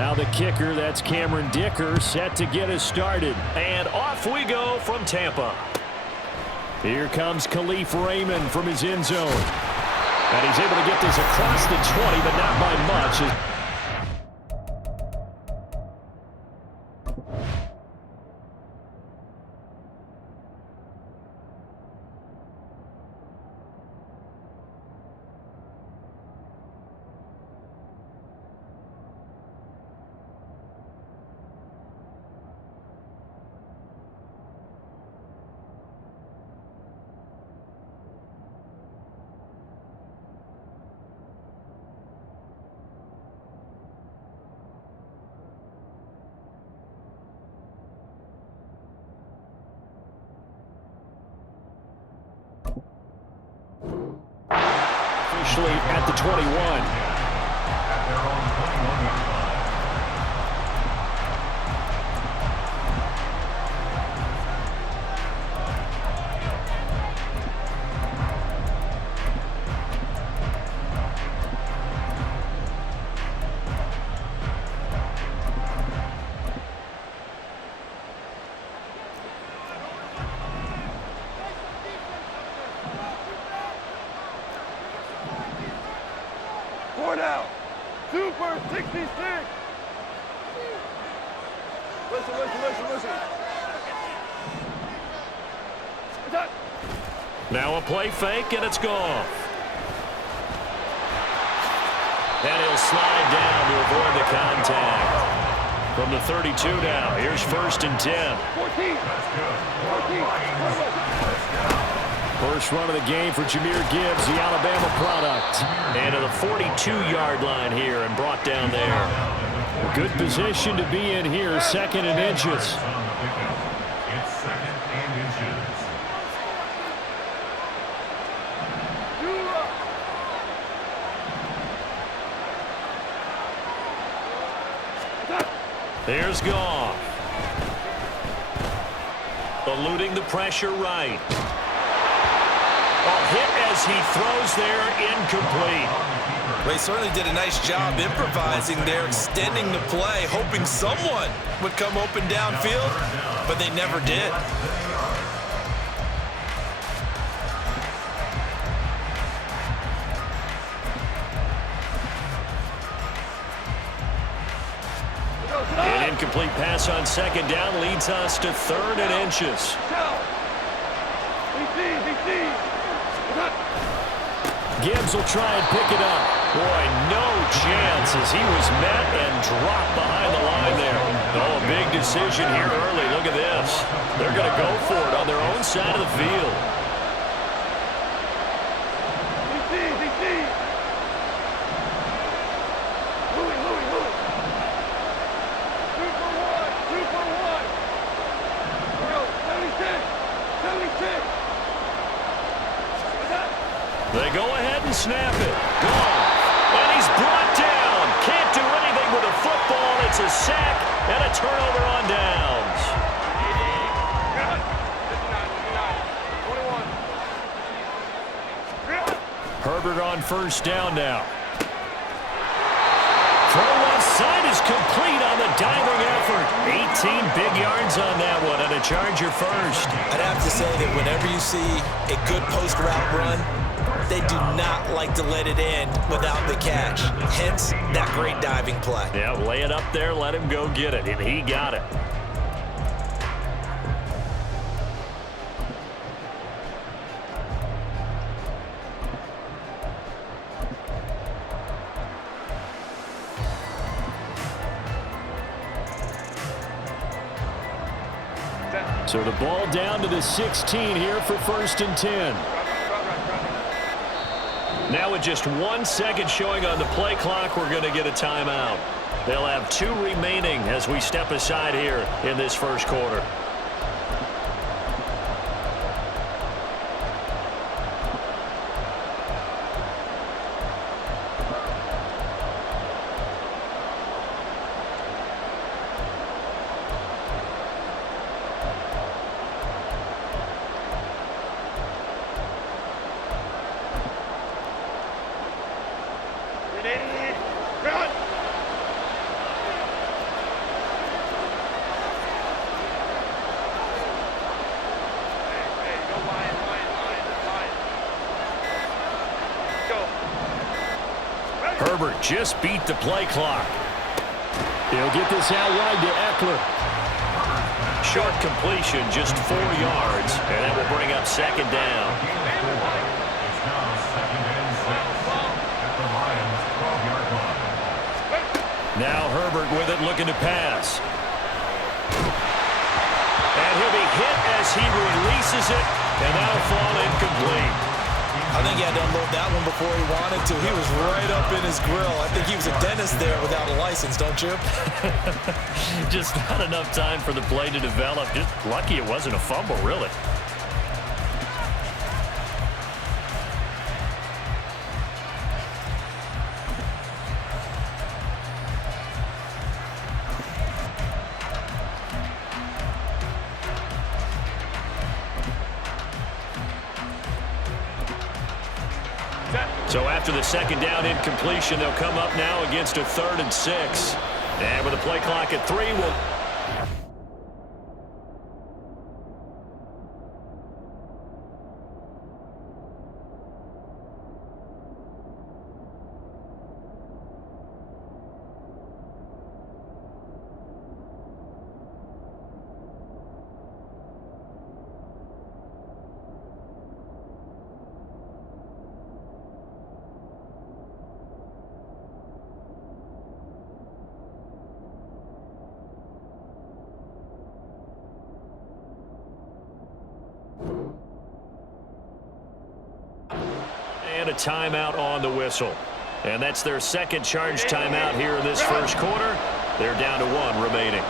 Now the kicker, that's Cameron Dicker, set to get us started. And off we go from Tampa. Here comes Khalif Raymond from his end zone. And he's able to get this across the 20, but not by much. Officially at the 21. Out. Super 66. Listen. Now a play fake, and it's gone. And he'll slide down to avoid the contact. From the 32 now, here's 1st and 10. 14. First run of the game for Jahmyr Gibbs, the Alabama product. And to the 42-yard line here and brought down there. Good position to be in here, 2nd and inches. It's 2nd and inches. There's Goff. Eluding the pressure right. A hit as he throws there, incomplete. Well, he certainly did a nice job improvising there, extending the play, hoping someone would come open downfield, but they never did. An incomplete pass on 2nd down leads us to 3rd and inches. Gibbs will try and pick it up. Boy, no chance as he was met and dropped behind the line there. Oh, a big decision here early. Look at this. They're going to go for it on their own side of the field. They go ahead and snap it. Gone. And he's brought down. Can't do anything with a football. It's a sack and a turnover on downs. Herbert on 1st down now. Throw left side is complete on the diving effort. 18 big yards on that one and a Charger first. I'd have to say that whenever you see a good post route run, they do not like to let it end without the catch. Hence, that great diving play. Yeah, lay it up there, let him go get it, and he got it. So the ball down to the 16 here for 1st and 10. Now with just 1 second showing on the play clock, we're going to get a timeout. They'll have 2 remaining as we step aside here in this first quarter. Herbert just beat the play clock. He'll get this out wide to Eckler. Short completion, just 4 yards, and that will bring up second down. It's now second and 6 at the Lions' 12-yard line. Now Herbert with it, looking to pass. And he'll be hit as he releases it, and that'll fall incomplete. I think he had to unload that one before he wanted to. He was right up in his grill. I think he was a dentist there without a license, don't you? Just not enough time for the play to develop. Just lucky it wasn't a fumble, really. So after the second down incompletion, they'll come up now against a 3rd and 6. And with the play clock at 3, we'll... And a timeout on the whistle. And that's their second charge timeout here in this first quarter. They're down to 1 remaining.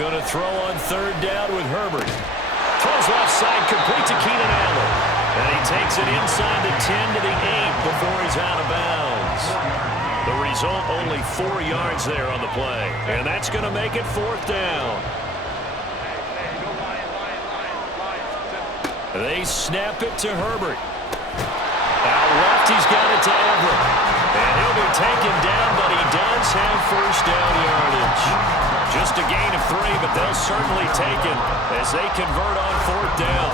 Going to throw on 3rd down with Herbert. Throws left side, complete to Keenan Allen. And he takes it inside the 10 to the 8 before he's out of bounds. The result, only 4 yards there on the play. And that's going to make it 4th down. They snap it to Herbert. Out left, he's got it to Everett. And he'll be taken down, but he does have first down yardage. Just a gain of 3, but they'll certainly take it as they convert on 4th down.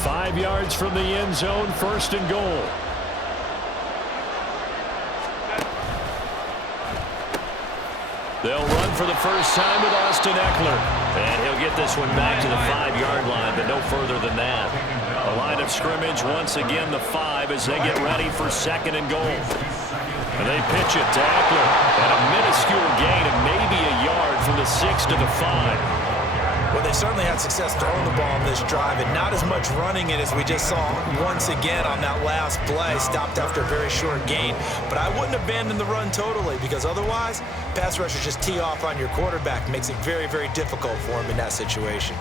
5 yards from the end zone, 1st and goal. They'll run for the first time with Austin Eckler. And he'll get this one back to the 5-yard line, but no further than that. A line of scrimmage, once again, the 5 as they get ready for 2nd and goal. And they pitch it to Eckler. And a minuscule gain of maybe a yard from the 6 to the 5. Well, they certainly had success throwing the ball on this drive, and not as much running it as we just saw once again on that last play. Stopped after a very short gain. But I wouldn't abandon the run totally, because otherwise, pass rushers just tee off on your quarterback. Makes it very, very difficult for him in that situation.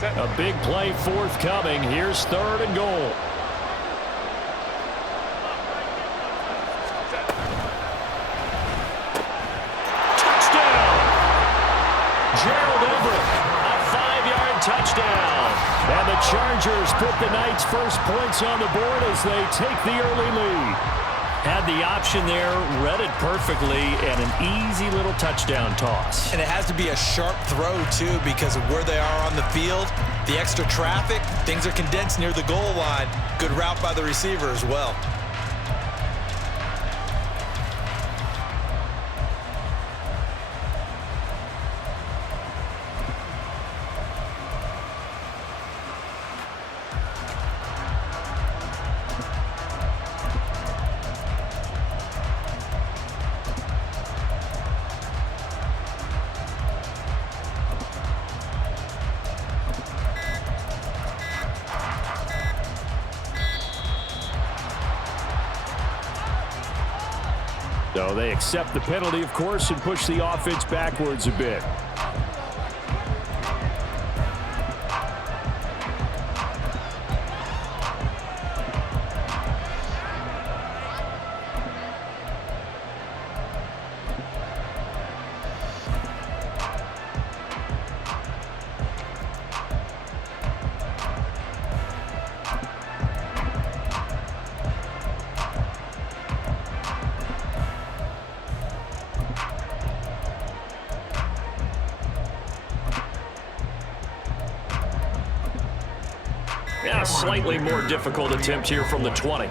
A big play forthcoming. Here's 3rd and goal. Touchdown. And the Chargers put the Knights' first points on the board as they take the early lead. Had the option there, read it perfectly, and an easy little touchdown toss. And it has to be a sharp throw, too, because of where they are on the field. The extra traffic, things are condensed near the goal line. Good route by the receiver as well. So they accept the penalty, of course, and push the offense backwards a bit. Now, a slightly more difficult attempt here from the 20.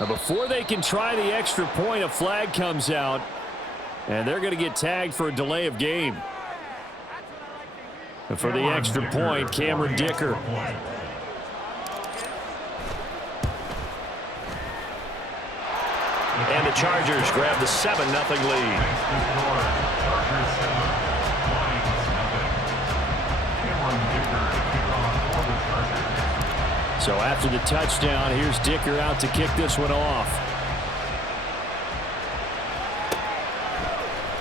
Now, before they can try the extra point, a flag comes out, and they're going to get tagged for a delay of game. And for the extra point, Cameron Dicker. And the Chargers grab the 7-0 lead. So after the touchdown, here's Dicker out to kick this one off.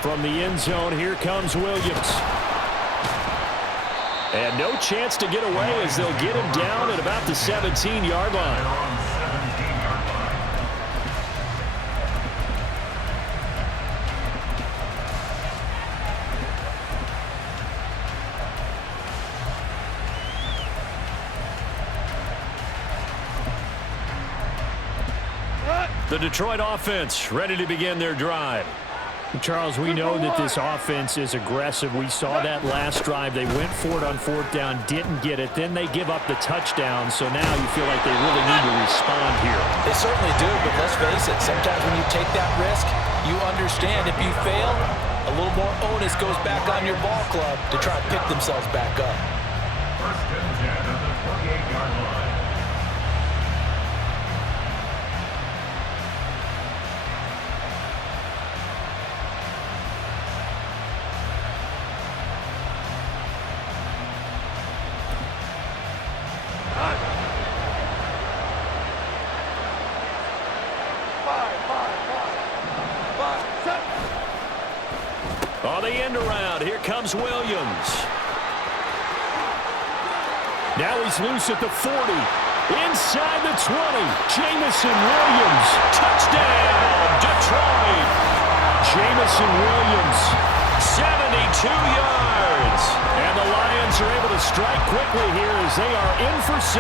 From the end zone, here comes Williams. And no chance to get away as they'll get him down at about the 17-yard line. The Detroit offense ready to begin their drive. Charles, we know that this offense is aggressive. We saw that last drive. They went for it on fourth down, didn't get it. Then they give up the touchdown, so now you feel like they really need to respond here. They certainly do, but let's face it, sometimes when you take that risk, you understand if you fail, a little more onus goes back on your ball club to try and pick themselves back up. First and 10 at the 28-yard line. On the end around, here comes Williams. Now he's loose at the 40. Inside the 20. Jamison Williams. Touchdown, Detroit. Jamison Williams. 72 yards. And the Lions are able to strike quickly here as they are in for 6.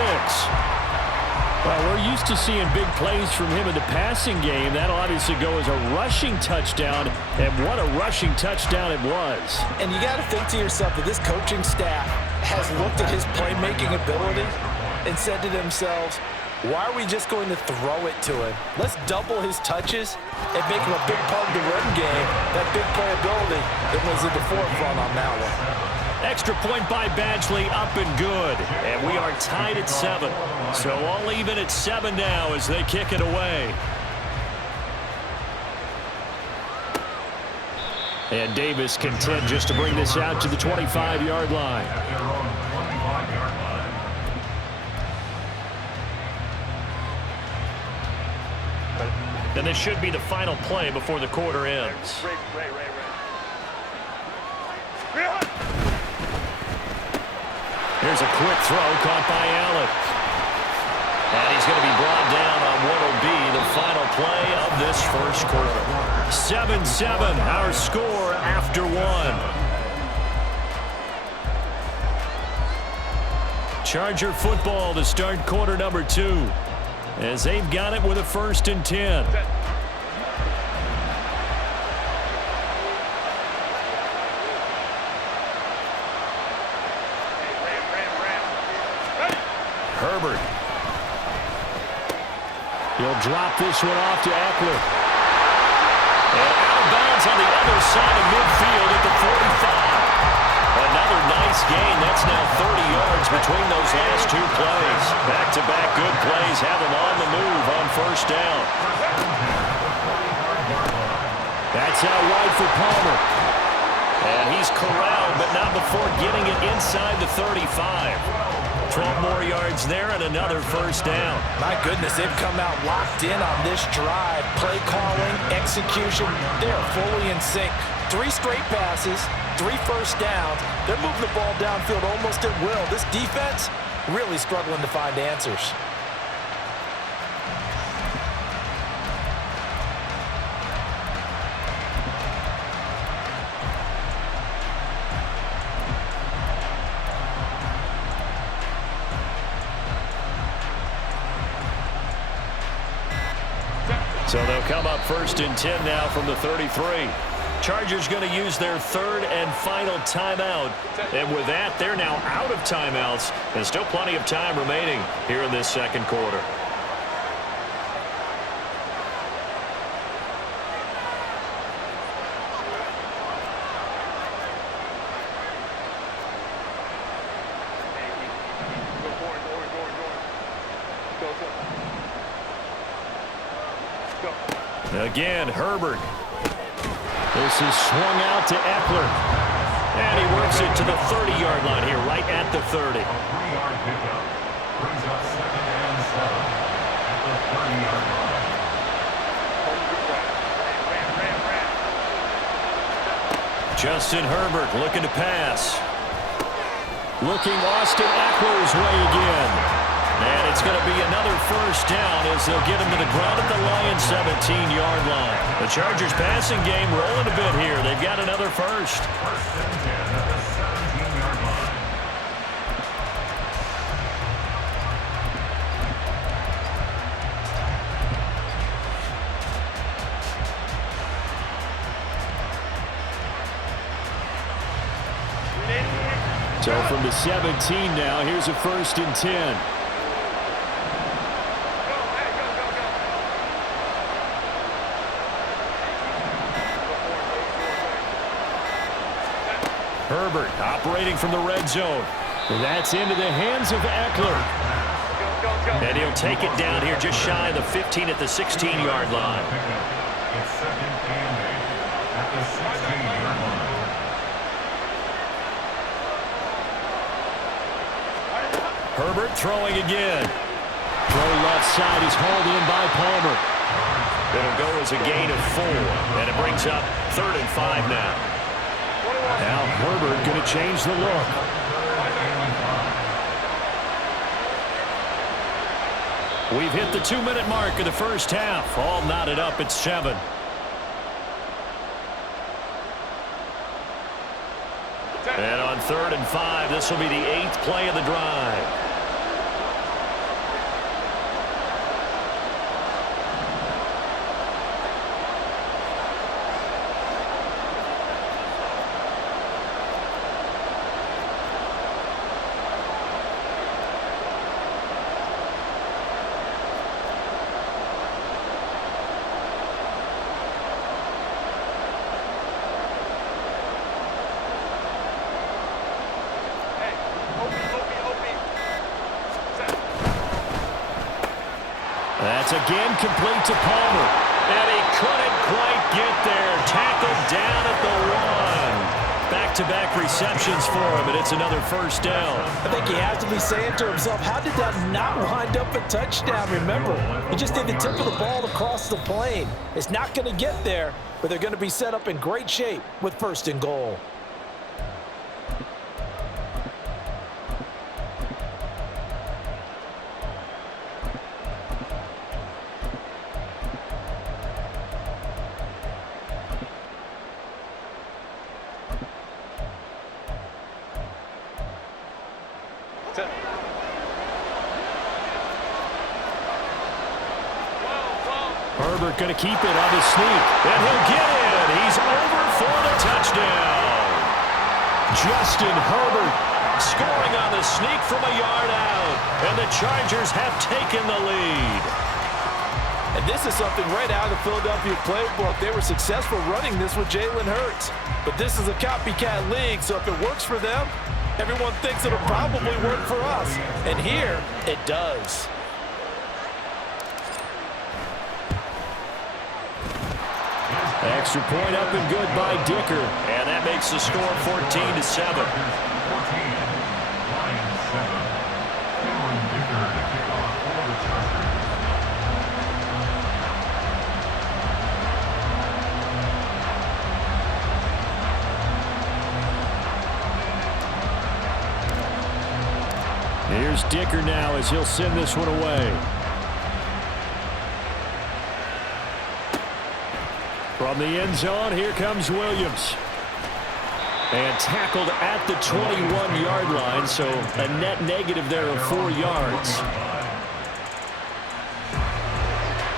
Well, we're used to seeing big plays from him in the passing game. That'll obviously go as a rushing touchdown, and what a rushing touchdown it was. And you got to think to yourself that this coaching staff has looked at his playmaking ability and said to themselves, why are we just going to throw it to him? Let's double his touches and make him a big part of the run game. That big playability, it was at the forefront on that one. Extra point by Badgley, up and good. And we are tied at 7. So all even at 7 now as they kick it away. And Davis content just to bring this out to the 25-yard line. At their own 25-yard line. And this should be the final play before the quarter ends. Here's a quick throw caught by Allen. And he's going to be brought down on what will be the final play of this first quarter. 7-7, our score after 1. Charger football to start quarter number 2 as they've got it with a 1st and 10. Herbert. He'll drop this one off to Eckler. And out of bounds on the other side of midfield at the 45. Another nice gain. That's now 30 yards between those last 2 plays. Back-to-back good plays have him on the move on 1st down. That's out wide for Palmer. And he's corralled, but not before getting it inside the 35. 12 more yards there and another 1st down. My goodness, they've come out locked in on this drive. Play calling, execution, they're fully in sync. 3 straight passes, 3 first downs. They're moving the ball downfield almost at will. This defense really struggling to find answers. So they'll come up 1st and 10 now from the 33. Chargers going to use their third and final timeout. And with that, they're now out of timeouts. And still plenty of time remaining here in this second quarter. Again, Herbert. This is swung out to Eckler. And he works it to the 30-yard line here, right at the 30. A 3-yard pickup brings up 2nd and 7 at the 30-yard line. Justin Herbert looking to pass. Looking Austin Eckler's way again. And it's going to be another first down as they'll get him to the ground at the Lions' 17-yard line. The Chargers passing game rolling a bit here. They've got another first. 1st and 10 at the 17-yard line. So from the 17 now, here's a 1st and 10. Herbert operating from the red zone. And that's into the hands of Eckler. And he'll take it down here just shy of the 15 at the 16-yard line. It's 2nd and 8 at the 16-yard line. Herbert throwing again. Throw left side is hauled in by Palmer. It'll go as a gain of 4. And it brings up 3rd and 5 now. Now Herbert going to change the look. We've hit the 2-minute mark of the first half. All knotted up at 7. And on 3rd and 5, this will be the 8th play of the drive. That's again complete to Palmer. And he couldn't quite get there. Tackled down at the 1. Back-to-back receptions for him, and it's another first down. I think he has to be saying to himself, how did that not wind up a touchdown? Remember, he just did the tip of the ball across the plane. It's not going to get there, but they're going to be set up in great shape with 1st and goal. Herbert going to keep it on the sneak. And he'll get in. He's over for the touchdown. Justin Herbert scoring on the sneak from a yard out. And the Chargers have taken the lead. And this is something right out of the Philadelphia playbook. They were successful running this with Jalen Hurts. But this is a copycat league, so if it works for them, everyone thinks it'll probably work for us. And here, it does. Extra point up and good by Dicker. And that makes the score 14-7. Here's Dicker now as he'll send this one away. From the end zone, here comes Williams. And tackled at the 21-yard line, so a net negative there of 4 yards.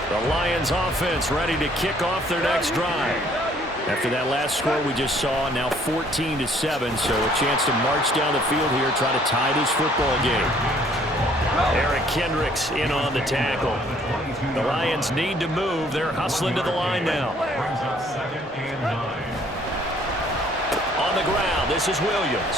The Lions offense ready to kick off their next drive. After that last score we just saw, now 14-7, so a chance to march down the field here, try to tie this football game. Eric Kendricks in on the tackle. The Lions need to move. They're hustling to the line now. Brings up 2nd and 9. On the ground, this is Williams.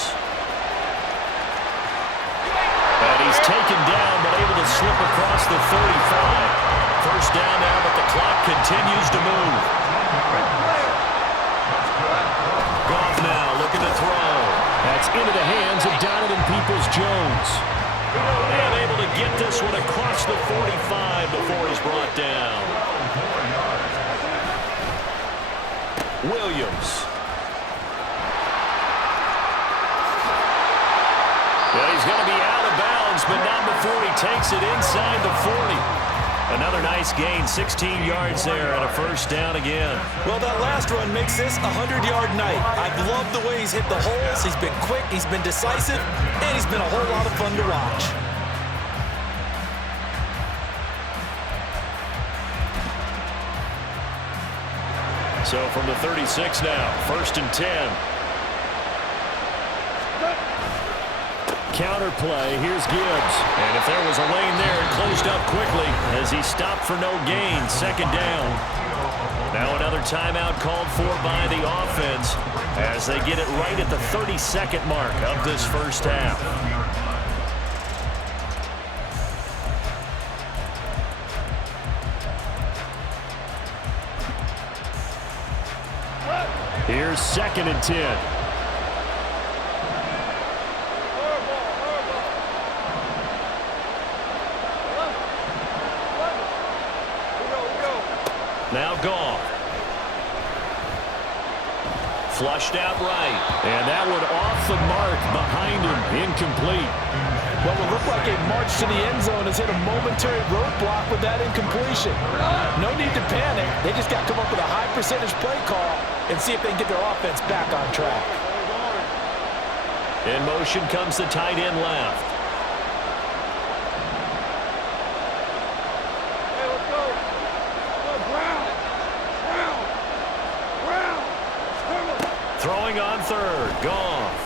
And he's taken down, but able to slip across the 35. First down now, but the clock continues to move. Goff now looking to throw. That's into the hands of Donovan Peoples-Jones. And able to get this one across the 45 before he's brought down. Williams. Yeah, he's going to be out of bounds, but not before he takes it inside the 40. Another nice gain, 16 yards there, and a first down again. Well, that last run makes this a 100-yard night. I've loved the way he's hit the holes. He's been quick, he's been decisive, and he's been a whole lot of fun to watch. So from the 36 now, 1st and 10. Counter play, here's Gibbs. And if there was a lane there, it closed up quickly as he stopped for no gain. 2nd down. Now another timeout called for by the offense as they get it right at the 32nd mark of this first half. Here's 2nd and 10. Now Goff. Flushed out right. And that one off the mark behind him. Incomplete. What would look like a march to the end zone has hit a momentary roadblock with that incompletion. No need to panic. They just got to come up with a high percentage play call and see if they can get their offense back on track. In motion comes the tight end left. Throwing on 3rd. Goff.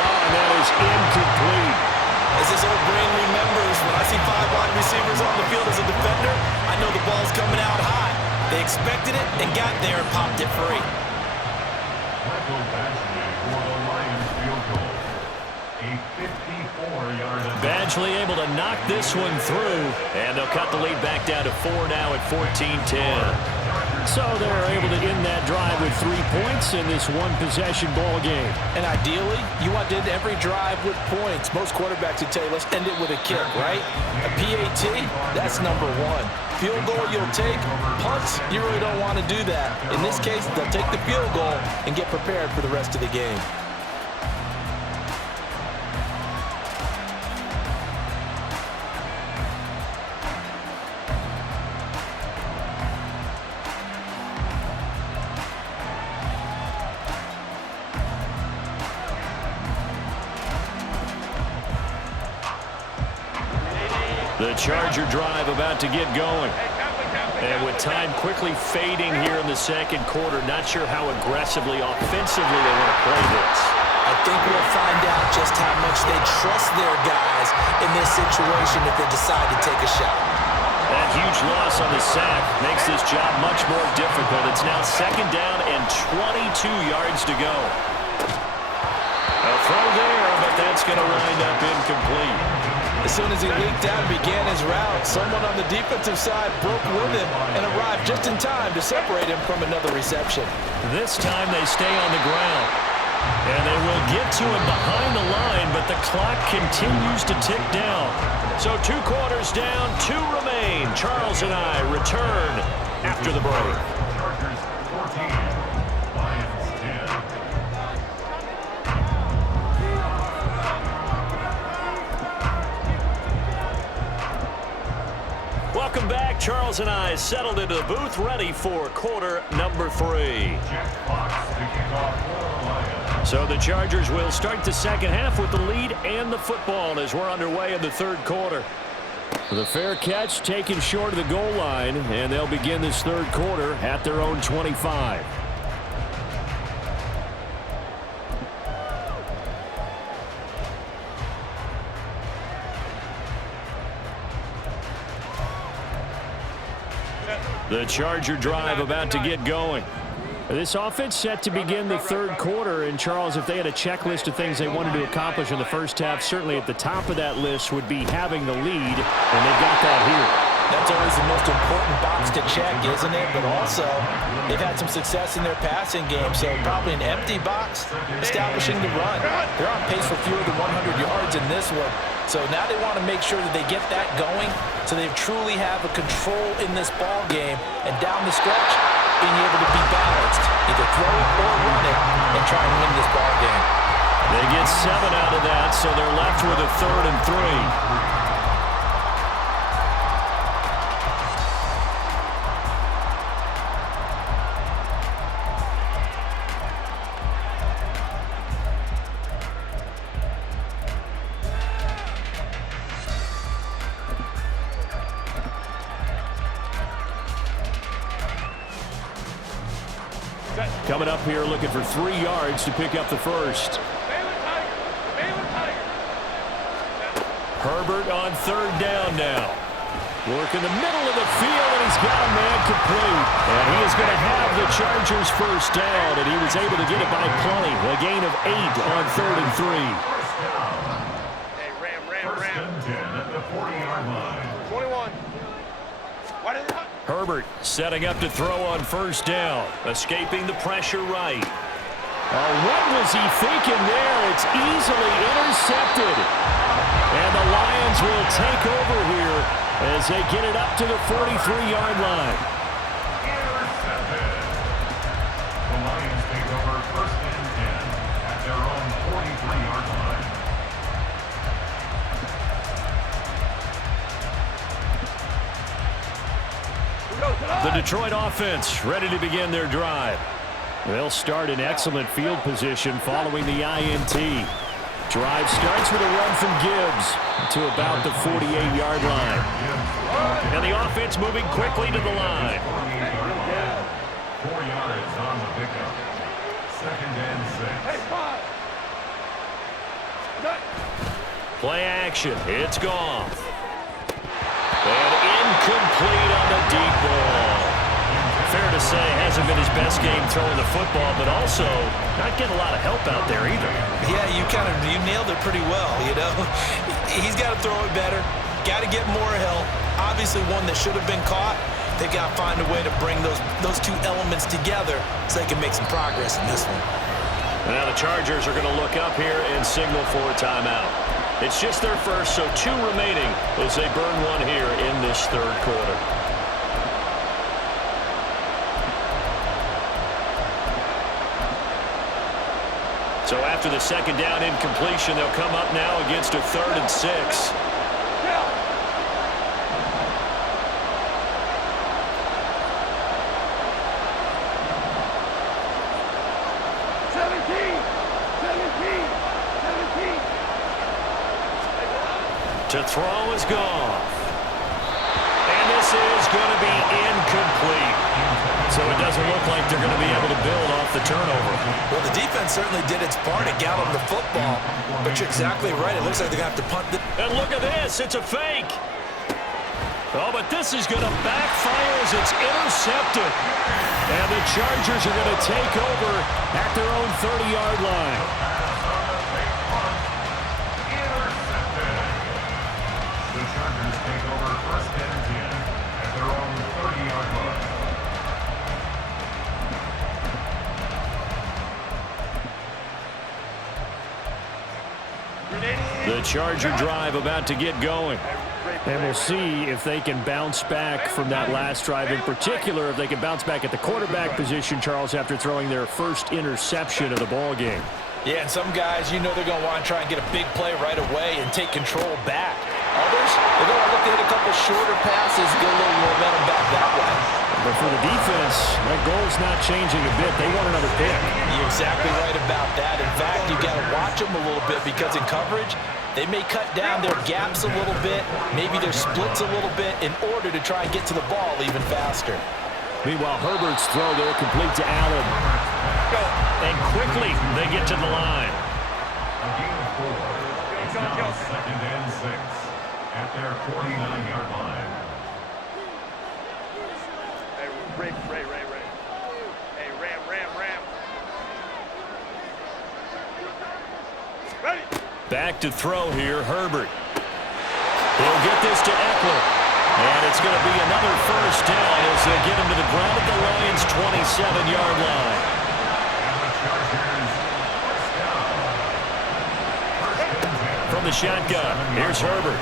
And that is incomplete. As this old brain remembers, when I see 5 wide receivers on the field as a defender, I know the ball's coming out high. They expected it and got there and popped it free. Badgley able to knock this one through, and they'll cut the lead back down to 4 now at 14-10. So they're able to end that drive with 3 points in this one-possession ball game. And ideally, you want to end every drive with points. Most quarterbacks would tell you, let's end it with a kick, right? A PAT, that's number 1. Field goal you'll take. Punts, you really don't want to do that. In this case, they'll take the field goal and get prepared for the rest of the game. The Charger drive about to get going. And with time quickly fading here in the 2nd quarter, not sure how aggressively, offensively they want to play this. I think we'll find out just how much they trust their guys in this situation if they decide to take a shot. That huge loss on the sack makes this job much more difficult. It's now 2nd down and 22 yards to go. A throw there, but that's going to wind up incomplete. As soon as he leaked out and began his route, someone on the defensive side broke with him and arrived just in time to separate him from another reception. This time they stay on the ground. And they will get to him behind the line, but the clock continues to tick down. So 2 quarters down, 2 remain. Charles and I return after the break. Chargers 14, Lions 10. Welcome back. Charles and I settled into the booth, ready for quarter number 3. So the Chargers will start the 2nd half with the lead and the football as we're underway in the 3rd quarter. The fair catch taken short of the goal line, and they'll begin this third quarter at their own 25. The Charger drive about to get going. This offense set to begin the third quarter, and Charles, if they had a checklist of things they wanted to accomplish in the first half, certainly at the top of that list would be having the lead, and they've got that here. That's always the most important box to check, isn't it? But also, they've had some success in their passing game, so probably an empty box establishing the run. They're on pace for fewer than 100 yards in this one, so now they want to make sure that they get that going so they truly have a control in this ball game, and down the stretch, being able to be balanced, either throw it or run it, and try and win this ball game. They get 7 out of that, so they're left with a 3rd and 3. Coming up here looking for 3 yards to pick up the first. Herbert on 3rd down now. Work in the middle of the field, and he's got a man complete. And he is going to have the Chargers first down, and he was able to get it by plenty. A gain of 8 on 3rd and 3. Hey, Ram. First and 10 at the 40-yard line. 21. What is it? Herbert setting up to throw on first down. Escaping the pressure right. What was he thinking there? It's easily intercepted. And the Lions will take over here as they get it up to the 43-yard line. Intercepted. The Lions take over first and 10 at their own 43-yard line. The Detroit offense ready to begin their drive. They'll start in excellent field position following the INT. Drive starts with a run from Gibbs to about the 48-yard line. And the offense moving quickly to the line. 4 yards on the pickup. 2nd and 6. Play action. It's gone. And incomplete on the deep ball. Fair to say, hasn't been his best game throwing the football, but also not getting a lot of help out there either. Yeah, you nailed it pretty well, you know. He's got to throw it better, got to get more help. Obviously one that should have been caught. They got to find a way to bring those two elements together so they can make some progress in this one. And now the Chargers are going to look up here and signal for a timeout. It's just their first, so 2 remaining as they burn one here in this third quarter. So after the 2nd down incompletion, they'll come up now against a 3rd and 6. To throw is gone. And this is going to be incomplete. So it doesn't look like they're going to be able to build off the turnover. Well, the defense certainly did its part to get them the football, but you're exactly right. It looks like they're going to have to punt it. And look at this. It's a fake. Oh, but this is going to backfire as it's intercepted. And the Chargers are going to take over at their own 30-yard line. The Chargers take over first and 10 at their own 30-yard line. The Charger drive about to get going. And we'll see if they can bounce back from that last drive. In particular, if they can bounce back at the quarterback position, Charles, after throwing their first interception of the ball game. Yeah, and some guys, you know they're going to want to try and get a big play right away and take control back. Others, they're going to look to hit a couple shorter passes, get a little momentum back that way. The But for the defense, that goal's not changing a bit. They want another pick. You're exactly right about that. In fact, you've got to watch them a little bit because in coverage, they may cut down their gaps a little bit, maybe their splits a little bit in order to try and get to the ball even faster. Meanwhile, Herbert's throw there complete to Allen. And quickly they get to the line. A gain of 4. It's now 2nd and 6 at their 49-yard line. Hey, Ray. Hey, Ram. Ready? Back to throw here, Herbert. He'll get this to Eckler. And it's going to be another first down as they get him to the ground at the Lions' 27-yard line. From the shotgun, here's Herbert.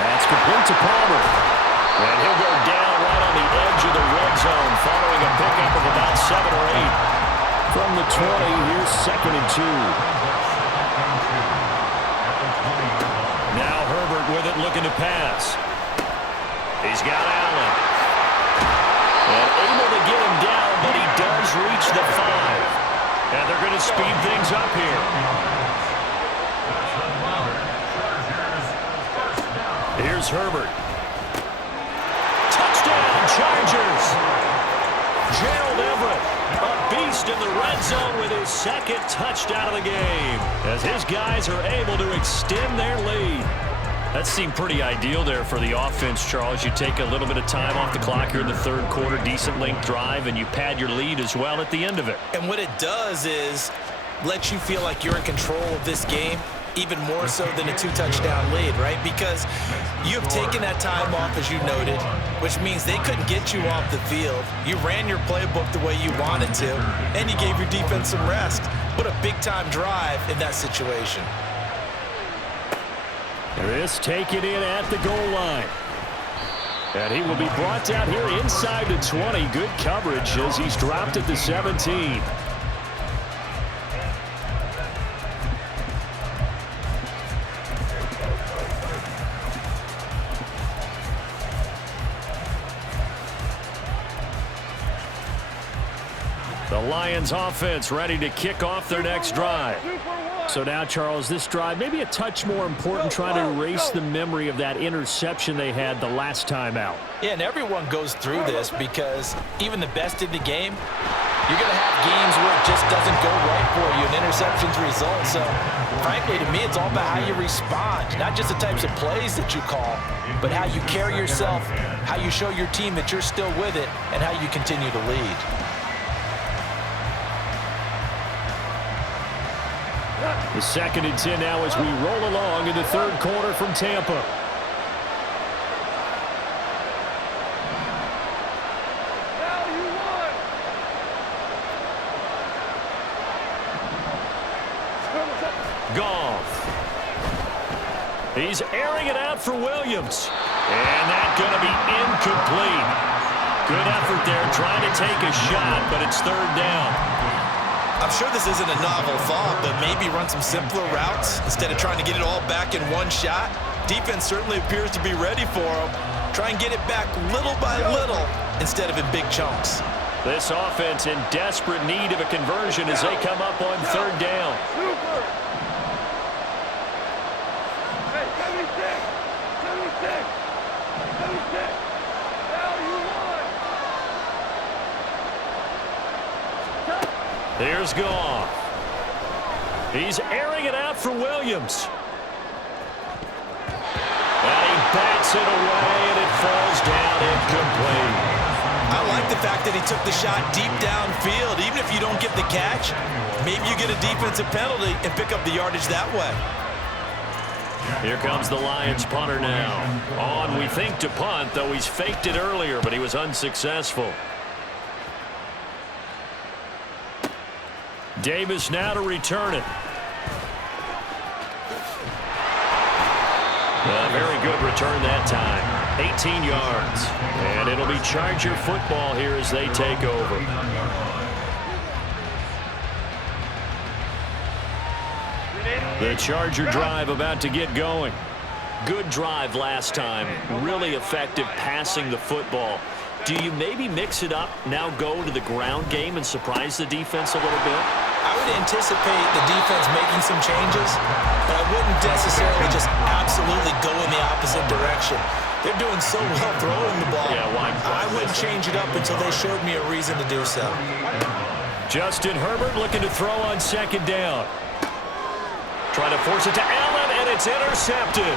That's complete to Palmer. And he'll go down right on the edge of the red zone following a pickup of about 7 or 8. From the 20, here's 2nd and 2. Now Herbert with it, looking to pass. He's got Allen. And able to get him down, but he does reach the 5. And they're going to speed things up here. Here's Herbert. Touchdown, Chargers. Gerald Everett, a beast in the red zone with his 2nd touchdown of the game, as his guys are able to extend their lead. That seemed pretty ideal there for the offense, Charles. You take a little bit of time off the clock here in the 3rd quarter, decent length drive, and you pad your lead as well at the end of it. And what it does is let you feel like you're in control of this game, even more so than a 2-touchdown lead, right? Because you have taken that time off, as you noted, which means they couldn't get you off the field. You ran your playbook the way you wanted to, and you gave your defense some rest. What a big-time drive in that situation. This taken in at the goal line. And he will be brought down here inside the 20. Good coverage as he's dropped at the 17. The Lions offense ready to kick off their next drive. So now, Charles, this drive maybe a touch more important, trying to erase the memory of that interception they had the last time out. Yeah, and everyone goes through this because even the best in the game, you're going to have games where it just doesn't go right for you, and interceptions result. So, frankly, to me, it's all about how you respond, not just the types of plays that you call, but how you carry yourself, how you show your team that you're still with it, and how you continue to lead. The 2nd and 10 now as we roll along in the 3rd quarter from Tampa. Goff. He's airing it out for Williams. And that's going to be incomplete. Good effort there trying to take a shot, but it's 3rd down. I'm sure this isn't a novel thought, but maybe run some simpler routes instead of trying to get it all back in one shot. Defense certainly appears to be ready for them. Try and get it back little by little instead of in big chunks. This offense in desperate need of a conversion as they come up on 3rd down. Super. Hey, 76. Now you won. Here's Goff. He's airing it out for Williams. And he bats it away, and it falls down incomplete. I like the fact that he took the shot deep downfield. Even if you don't get the catch, maybe you get a defensive penalty and pick up the yardage that way. Here comes the Lions punter now. On, we think, to punt, though he's faked it earlier, but he was unsuccessful. Davis now to return it. A very good return that time. 18 yards. And it'll be Charger football here as they take over. The Charger drive about to get going. Good drive last time. Really effective passing the football. Do you maybe mix it up, now go to the ground game and surprise the defense a little bit? I would anticipate the defense making some changes, but I wouldn't necessarily just absolutely go in the opposite direction. They're doing so well throwing the ball. Yeah, I wouldn't change it up until they showed me a reason to do so. Justin Herbert looking to throw on second down. Trying to force it to Allen, and it's intercepted.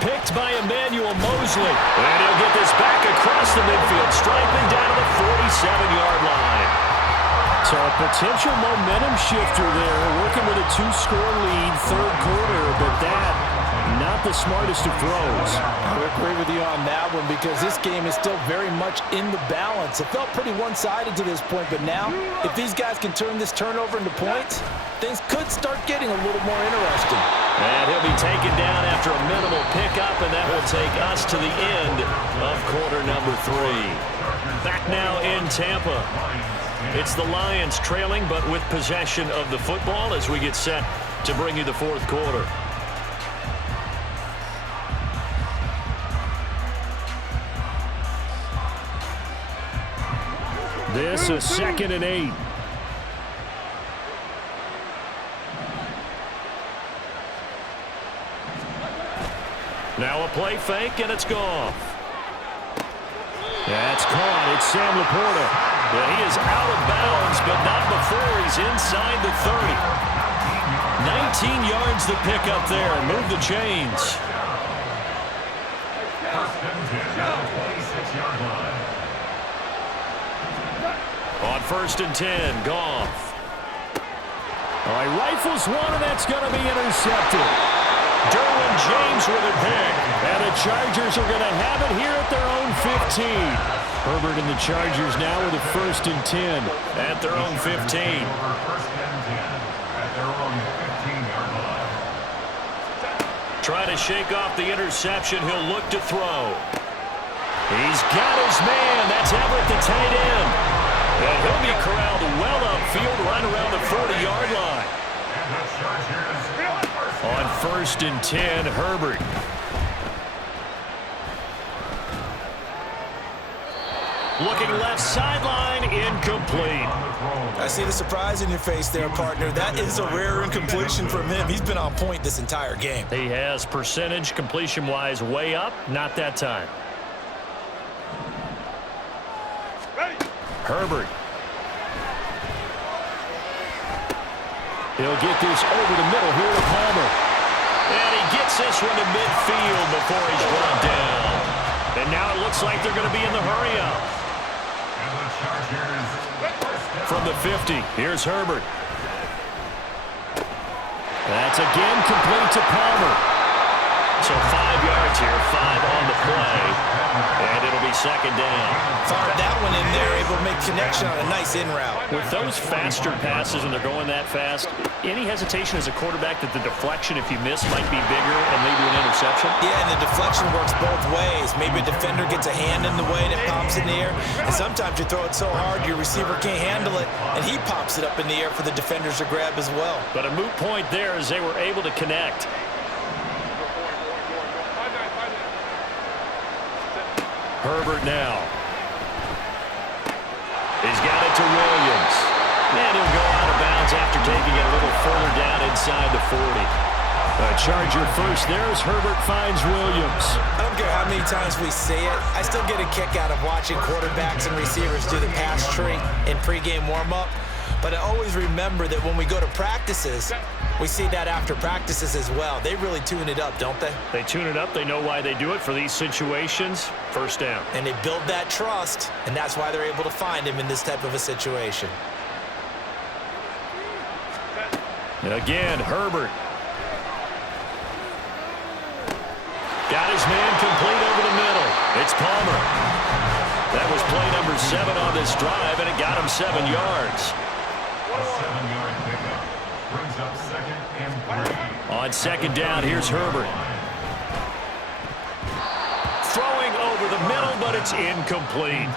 Picked by Emmanuel Mosley. And he'll get this back across the midfield stripe and down to the 47-yard line. So a potential momentum shifter there, working with a 2-score lead, third quarter, but that, not the smartest of throws. I would agree with you on that one because this game is still very much in the balance. It felt pretty one-sided to this point, but now, if these guys can turn this turnover into points, things could start getting a little more interesting. And he'll be taken down after a minimal pickup, and that will take us to the end of quarter number 3. Back now in Tampa. It's the Lions trailing, but with possession of the football as we get set to bring you the fourth quarter. This is 2nd and 8. Now a play fake, and it's gone. That's caught. It's Sam Laporta. Yeah, he is out of bounds, but not before he's inside the 30. 19 yards to pick up there. Move the chains. On 1st and 10, Goff. He rifles one, and that's going to be intercepted. Derwin James with a pick. And the Chargers are going to have it here at their own 15. Herbert and the Chargers now with a 1st and 10. At their own 15. First and 10 at their own 15-yard line. Try to shake off the interception. He'll look to throw. He's got his man. That's Everett, the tight end. And he'll be corralled well upfield right around the 40-yard line. On 1st and 10, Herbert. Looking left sideline, incomplete. I see the surprise in your face there, partner. That is a rare incompletion from him. He's been on point this entire game. He has percentage completion-wise way up, not that time. Herbert. He'll get this over the middle here to Palmer. And he gets this one to midfield before he's run down. And now it looks like they're going to be in the hurry-up. From the 50, here's Herbert. That's again complete to Palmer. So 5 yards here, 5 on the play. And it'll be 2nd down. Fired that one in there, able to make connection on a nice in route. With those faster passes when they're going that fast, any hesitation as a quarterback that the deflection, if you miss, might be bigger and lead to an interception? Yeah, and the deflection works both ways. Maybe a defender gets a hand in the way and it pops in the air. And sometimes you throw it so hard your receiver can't handle it, and he pops it up in the air for the defenders to grab as well. But a moot point there as they were able to connect. Herbert now. He's got it to Williams. And he'll go out of bounds after taking it a little further down inside the 40. A Charger first there as Herbert finds Williams. I don't care how many times we say it, I still get a kick out of watching quarterbacks and receivers do the pass tree in pregame warm-up. But I always remember that when we go to practices, we see that after practices as well. They really tune it up, don't they? They tune it up. They know why they do it for these situations. 1st down. And they build that trust, and that's why they're able to find him in this type of a situation. Again, Herbert. Got his man complete over the middle. It's Palmer. That was play number 7 on this drive, and it got him 7 yards. A 7-yard pickup brings up 2nd and 3. On 2nd down, here's Herbert. Throwing over the middle, but it's incomplete.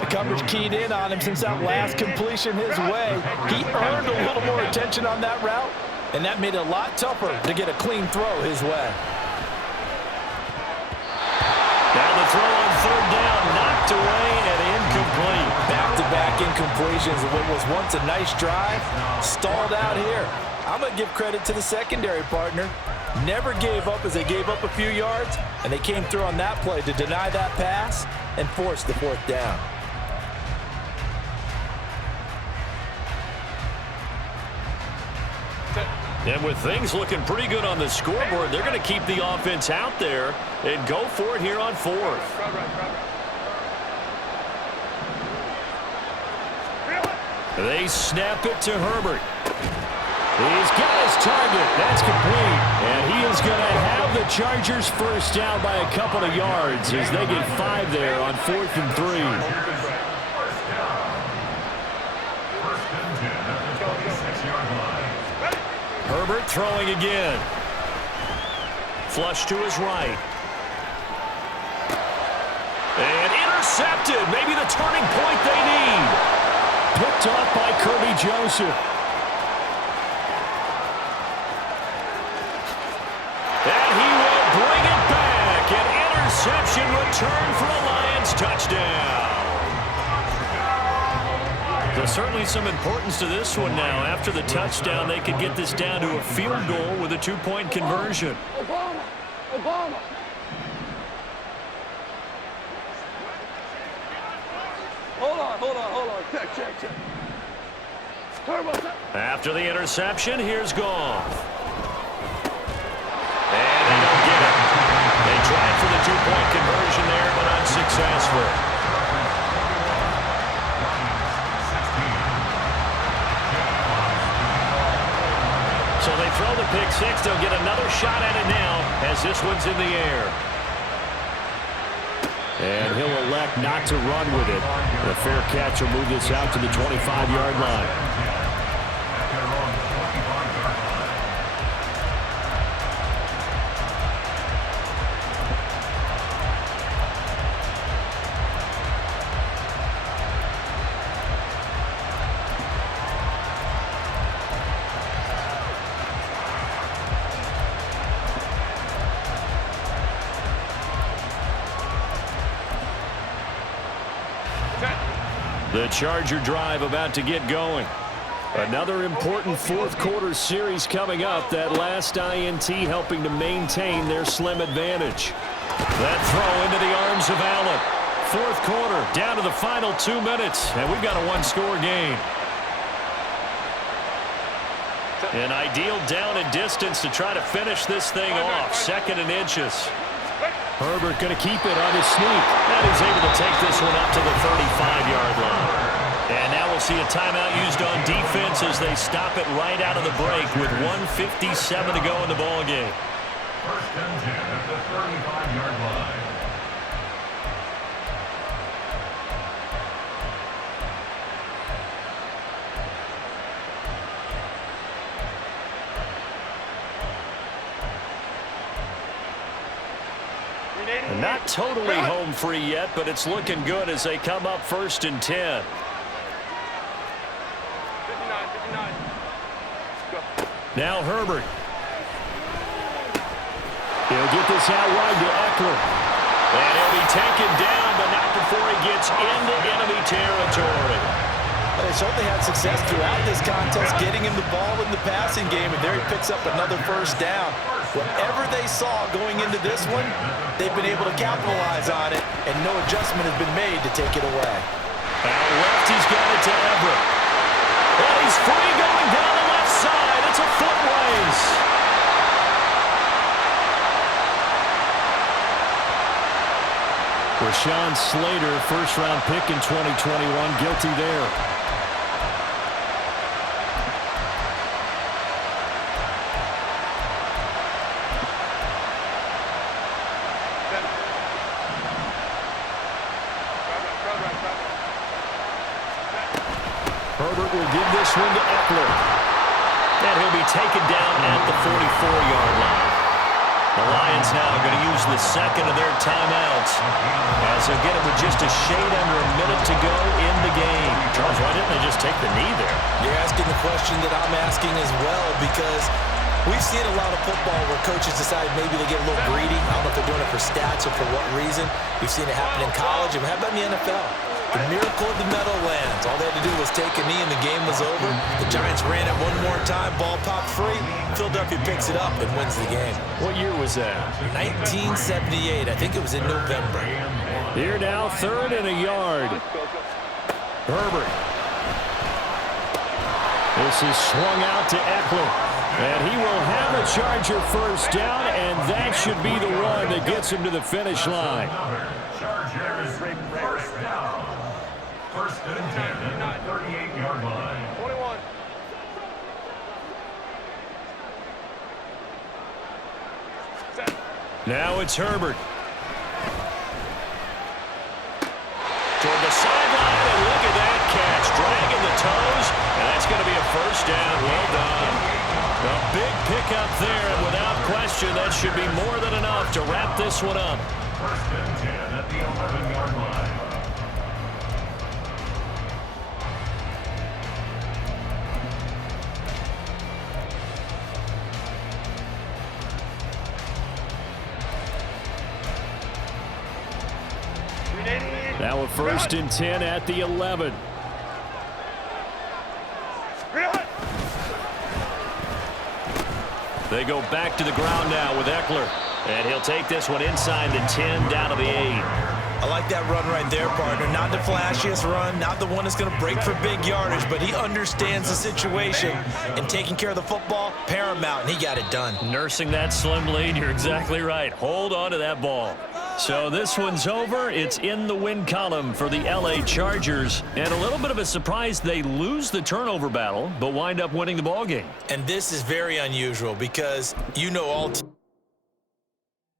The coverage keyed in on him since that last completion his way. He earned a little more attention on that route, and that made it a lot tougher to get a clean throw his way. Now the throw on 3rd down, knocked away, incompletions of what was once a nice drive, stalled out here. I'm going to give credit to the secondary partner. Never gave up as they gave up a few yards, and they came through on that play to deny that pass and force the fourth down. And with things looking pretty good on the scoreboard, they're going to keep the offense out there and go for it here on fourth. They snap it to Herbert. He's got his target. That's complete. And he is going to have the Chargers first down by a couple of yards as they get 5 there on 4th and 3. Herbert throwing again. Flush to his right. And intercepted. Maybe the turning point they need. Picked off by Kirby Joseph. And he will bring it back. An interception return for a Lions touchdown. There's certainly some importance to this one now. After the touchdown, they could get this down to a field goal with a 2-point conversion. Obama. Hold on. Check. Turbo. After the interception, here's Goff. And they don't get it. They tried for the 2-point conversion there, but unsuccessful. So they throw the pick six. They'll get another shot at it now as this one's in the air. And he'll elect not to run with it. The fair catch will move this out to the 25-yard line. The Charger drive about to get going. Another important fourth-quarter series coming up. That last INT helping to maintain their slim advantage. That throw into the arms of Allen. Fourth quarter, down to the final 2 minutes, and we've got a one-score game. An ideal down and distance to try to finish this thing off. 2nd and inches. Herbert going to keep it on his sneak. And he's able to take this one up to the 35-yard line. And now we'll see a timeout used on defense as they stop it right out of the break with 1:57 to go in the ballgame. 1st and 10 at the 35-yard line. And not totally home free yet, but it's looking good as they come up 1st and 10. 59. Go. Now Herbert. He'll get this out wide to Eckler. And he'll be taken down, but not before he gets into enemy territory. They certainly had success throughout this contest, getting him the ball in the passing game, and there he picks up another first down. Whatever they saw going into this one, they've been able to capitalize on it, and no adjustment has been made to take it away. Out left, he's got it to Everett. And he's free going down the left side. It's a foot race. Rashawn Slater, first-round pick in 2021, guilty there. Herbert will give this one to Eckler. And he'll be taken down at the 44-yard line. The Lions now are going to use the second of their timeouts as they'll get it with just a shade under a minute to go in the game. Charles, why didn't they just take the knee there? You're asking the question that I'm asking as well, because we've seen a lot of football where coaches decide maybe they get a little greedy. I don't know if they're doing it for stats or for what reason. We've seen it happen in college, and how about in the NFL? The miracle of the Meadowlands. All they had to do was take a knee and the game was over. The Giants ran it one more time. Ball popped free. Philadelphia picks it up and wins the game. What year was that? 1978. I think it was in November. Here now, 3rd and a yard. Herbert. This is swung out to Eckler. And he will have a Charger first down, and that should be the one that gets him to the finish line. Chargers first down. 1st and 10 at the 38-yard line. 21. Now it's Herbert. Toward the sideline, and look at that catch. Dragging the toes, and that's going to be a first down. Well done. A big pickup there, and without question, that should be more than enough to wrap this one up. 1st and 10 at the 11-yard line. Now a 1st and 10 at the 11. They go back to the ground now with Eckler. And he'll take this one inside the 10, down to the 8. I like that run right there, partner. Not the flashiest run, not the one that's going to break for big yardage, but he understands the situation, and taking care of the football, paramount, and he got it done. Nursing that slim lead, you're exactly right. Hold on to that ball. So this one's over. It's in the win column for the LA Chargers. And a little bit of a surprise, they lose the turnover battle, but wind up winning the ball game. And this is very unusual because you know all